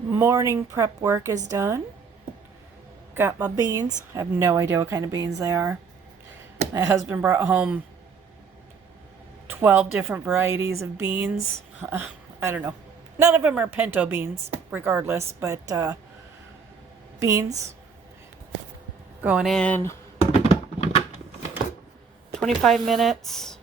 Morning prep work is done. Got my beans. I have no idea what kind of beans they are. My husband brought home 12 different varieties of beans. I don't know. None of them are pinto beans, regardless, but beans going in 25 minutes.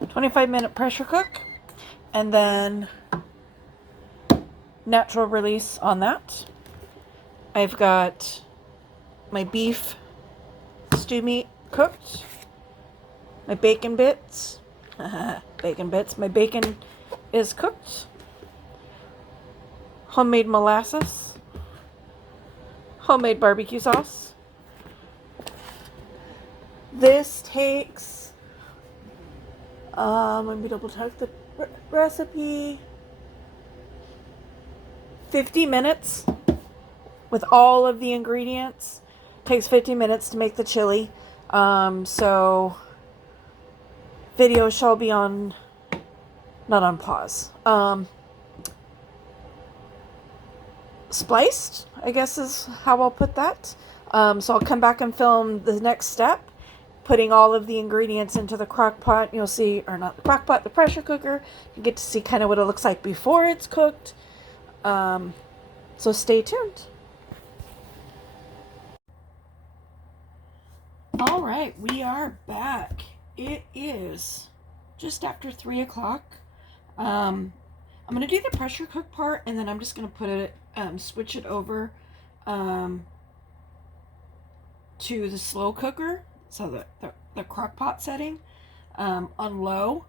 "25-minute pressure cook, and then natural release on that. I've got my beef stew meat cooked, my bacon bits. Bacon bits. My bacon is cooked. Homemade molasses. Homemade barbecue sauce. This takes, let me double check the recipe. 50 minutes with all of the ingredients. Takes 50 minutes to make the chili. So video shall be on, not on pause. Spliced, I guess is how I'll put that. So I'll come back and film the next step, putting all of the ingredients into the crock pot. You'll see, or not the crock pot, the pressure cooker. You get to see kind of what it looks like before it's cooked. So stay tuned. All right, we are back. It is just after 3 o'clock. I'm going to do the pressure cook part, and then I'm just going to put it, switch it over to the slow cooker. So the crock pot setting on low,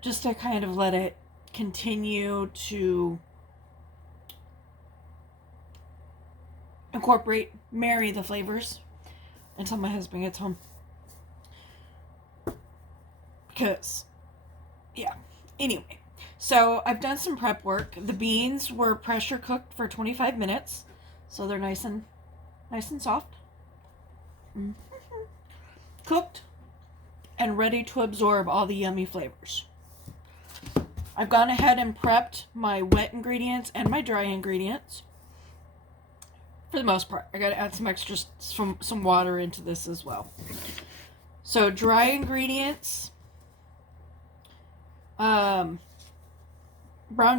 just to kind of let it continue to marry the flavors until my husband gets home. Because, yeah. Anyway, so I've done some prep work. The beans were pressure cooked for 25 minutes, so they're nice and soft. Cooked and ready to absorb all the yummy flavors. I've gone ahead and prepped my wet ingredients and my dry ingredients. For the most part, I got to add some water into this as well. So dry ingredients, brown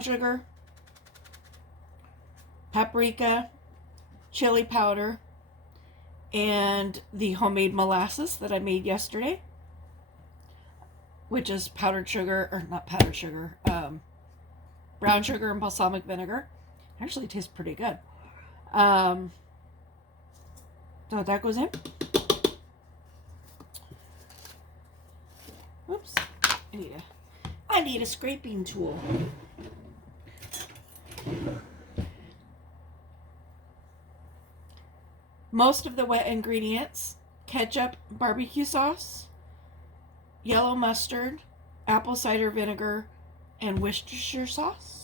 sugar, paprika, chili powder, and the homemade molasses that I made yesterday, which is brown sugar, and balsamic vinegar. Actually tastes pretty good. So that goes in. Oops. I need a scraping tool. Most of the wet ingredients: ketchup, barbecue sauce, yellow mustard, apple cider vinegar, and Worcestershire sauce.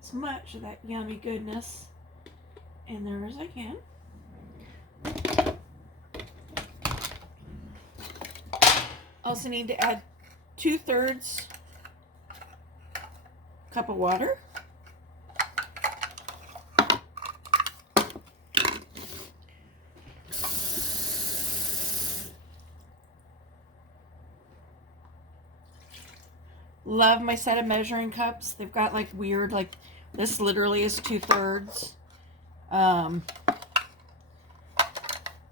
As much of that yummy goodness in there as I can. Also need to add 2/3 cup of water. Love my set of measuring cups. They've got like weird, like this literally is 2/3.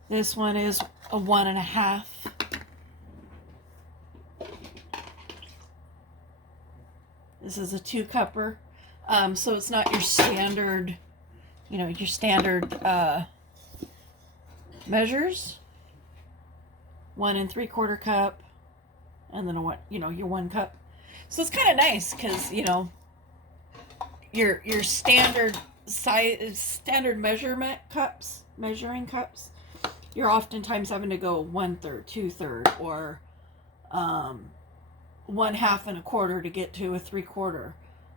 This one is a 1.5. This is a 2-cupper. So it's not your standard, measures. 1 3/4 cup, and then your 1 cup. So it's kind of nice because your standard size, standard measuring cups, you're oftentimes having to go 1/3, 2/3, or 1/2 and a quarter to get to a 3/4,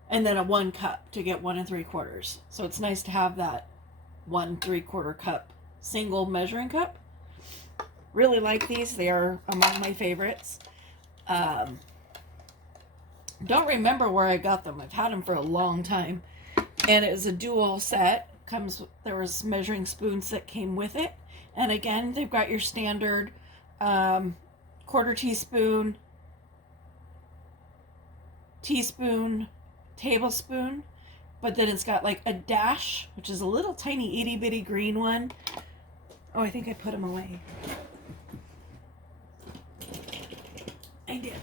and then a 1 cup to get 1 3/4. So it's nice to have that 1 3/4 cup single measuring cup. Really like these. They are among my favorites. Don't remember where I got them. I've had them for a long time. And it was a dual set. There was measuring spoons that came with it. And again, they've got your standard 1/4 teaspoon, tablespoon, but then it's got like a dash, which is a little tiny itty bitty green one. Oh, I think I put them away. I did.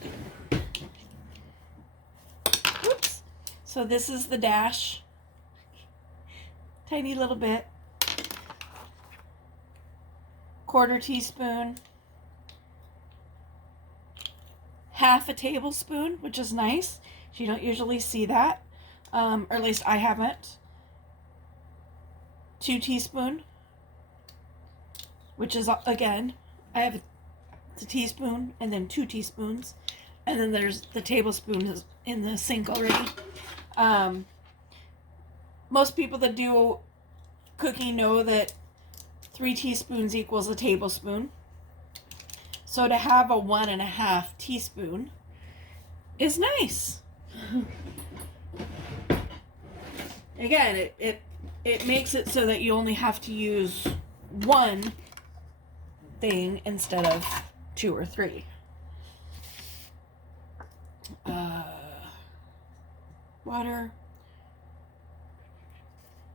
Oops. So this is the dash. Tiny little bit. 1/4 teaspoon. 1/2 tablespoon, which is nice. You don't usually see that. Or at least I haven't. 2 teaspoon. Which is, again, I have a teaspoon and then 2 teaspoons. And then there's the tablespoon in the sink already. Most people that do cooking know that 3 teaspoons equals a tablespoon. So to have a 1 1/2 teaspoon is nice. Again, it makes it so that you only have to use 1 thing instead of 2 or 3. Water.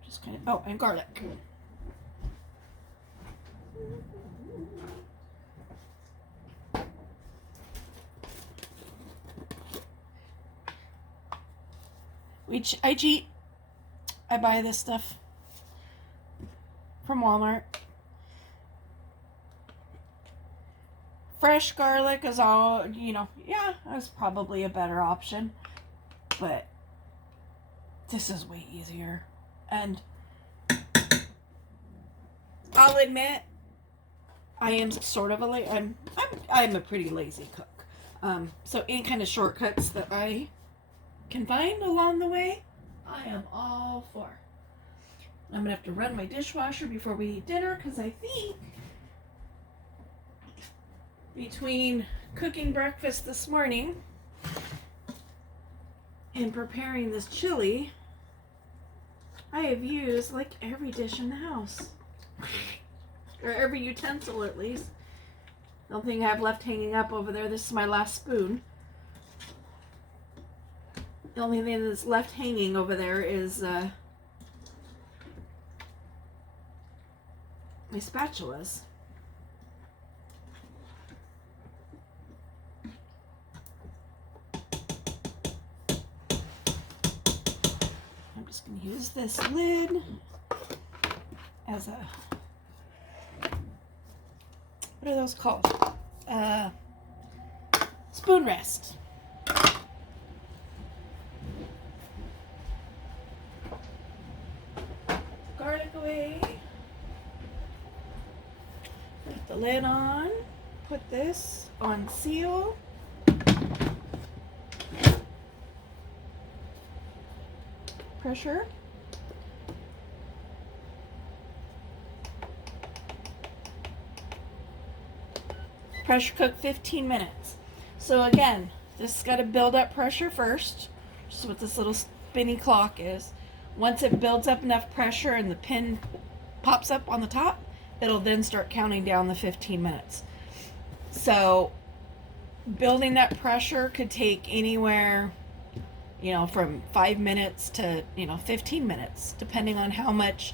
Just kind of, oh, and garlic. I cheat. I buy this stuff from Walmart. Fresh garlic is all, yeah, that's probably a better option. But this is way easier. And I'll admit, I am sort of I'm a pretty lazy cook. So any kind of shortcuts that I can find along the way, I am all for. I'm gonna have to run my dishwasher before we eat dinner because I think between cooking breakfast this morning and preparing this chili, I have used like every dish in the house. Or every utensil at least. The only thing I have left hanging up over there, this is my last spoon. The only thing that's left hanging over there is my spatulas. I'm just going to use this lid as a, what are those called? Spoon rest. Garlic away. Put the lid on. Put this on seal. Pressure. Pressure cook 15 minutes. So again, this has got to build up pressure first, which is what this little spinny clock is. Once it builds up enough pressure and the pin pops up on the top, it'll then start counting down the 15 minutes. So building that pressure could take anywhere, from 5 minutes to, 15 minutes, depending on how much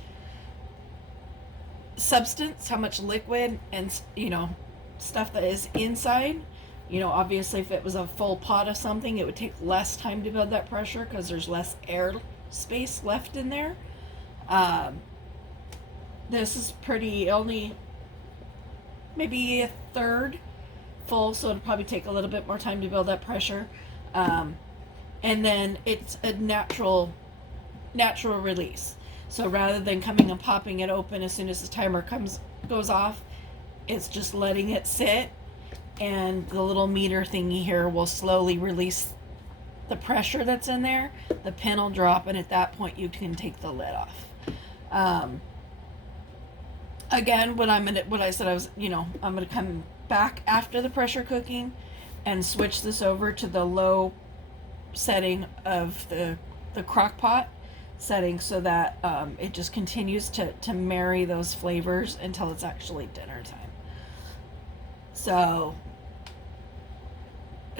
substance, how much liquid and, stuff that is inside. Obviously if it was a full pot of something, it would take less time to build that pressure because there's less air space left in there. This is only maybe a third full, so it'll probably take a little bit more time to build that pressure. And then it's a natural release. So rather than coming and popping it open as soon as the timer goes off, it's just letting it sit, and the little meter thingy here will slowly release the pressure that's in there. The pin will drop, and at that point you can take the lid off. Again, what I said I was, I'm gonna come back after the pressure cooking and switch this over to the low setting of the crock pot setting, so that it just continues to marry those flavors until it's actually dinner time. So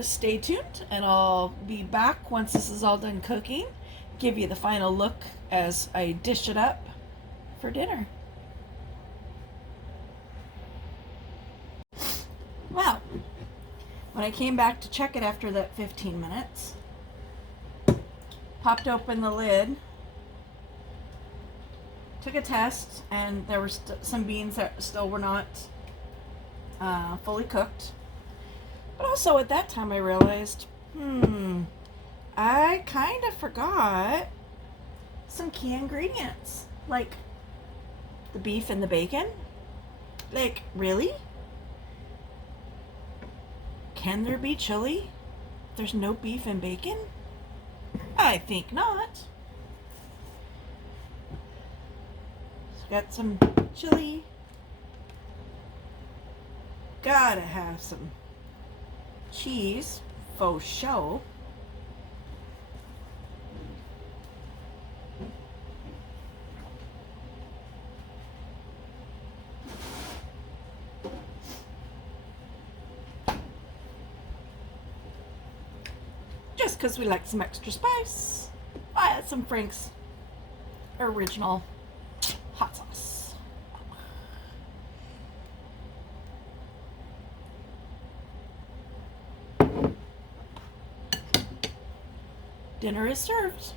stay tuned, and I'll be back once this is all done cooking, give you the final look as I dish it up for dinner. Well, when I came back to check it after that 15 minutes, popped open the lid, took a test, and there were some beans that still were not fully cooked. But also at that time I realized, I kind of forgot some key ingredients, like the beef and the bacon. Like, really? Can there be chili? There's no beef and bacon? I think not. So got some chili. Gotta have some cheese, faux show. Just because we like some extra spice, I add some Frank's original hot sauce. Dinner is served.